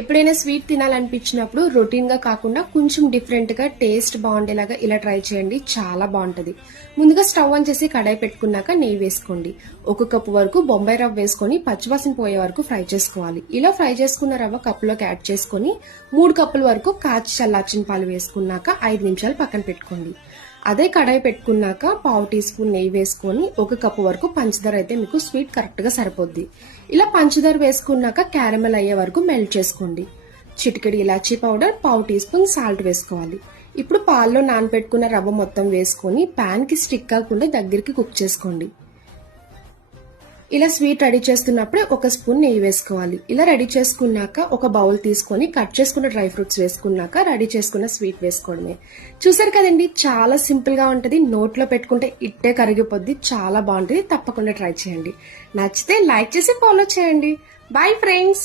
ఎప్పుడైనా స్వీట్ తినాలనిపించినప్పుడు రొటీన్ గా కాకుండా కొంచెం డిఫరెంట్ గా టేస్ట్ బాగుండేలాగా ఇలా ట్రై చేయండి, చాలా బాగుంటది. ముందుగా స్టవ్ ఆన్ చేసి కడాయి పెట్టుకున్నాక నెయ్యి వేసుకోండి. 1 కప్పు వరకు బొంబాయి రవ్వ వేసుకొని పచ్చివాసన పోయే వరకు ఫ్రై చేసుకోవాలి. ఇలా ఫ్రై చేసుకున్న రవ్వ కప్పులోకి యాడ్ చేసుకొని 3 కప్పుల వరకు కాచి చల్లార్చిన పాలు వేసుకున్నాక 5 నిమిషాలు పక్కన పెట్టుకోండి. అదే కడాయి పెట్టుకున్నాక 1/2 టీ స్పూన్ నెయ్యి వేసుకొని 1 కప్పు వరకు పంచదార అయితే మీకు స్వీట్ కరెక్ట్ గా సరిపోద్ది. ఇలా పంచదార వేసుకున్నాక క్యారమెల్ అయ్యే వరకు మెల్ట్ చేసుకోండి. చిటికెడు ఇలాచీ పౌడర్, 1/2 టీ స్పూన్ సాల్ట్ వేసుకోవాలి. ఇప్పుడు పాల్లో నానబెట్టుకున్న రవ్వ మొత్తం వేసుకొని పాన్ కి స్టిక్ కాకుండా దగ్గరికి కుక్ చేసుకోండి. ఇలా స్వీట్ రెడీ చేస్తున్నప్పుడే 1 స్పూన్ నెయ్యి వేసుకోవాలి. ఇలా రెడీ చేసుకున్నాక ఒక బౌల్ తీసుకొని కట్ చేసుకున్న డ్రై ఫ్రూట్స్ వేసుకున్నాక రెడీ చేసుకున్న స్వీట్ వేసుకోవడమే. చూసారు కదండి, చాలా సింపుల్ గా ఉంటది. నోట్లో పెట్టుకుంటే ఇట్టే కరిగిపోద్ది, చాలా బాగుంటుంది. తప్పకుండా ట్రై చేయండి. నచ్చితే లైక్ చేసి ఫాలో చేయండి. Bye friends.